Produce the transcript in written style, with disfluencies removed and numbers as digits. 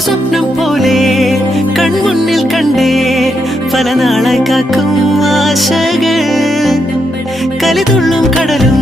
സ്വപ്നം പോലെ കൺമുന്നിൽ കണ്ടേ പല നാളായി കാക്കും ആശകൾ കലിതുള്ളും കടലും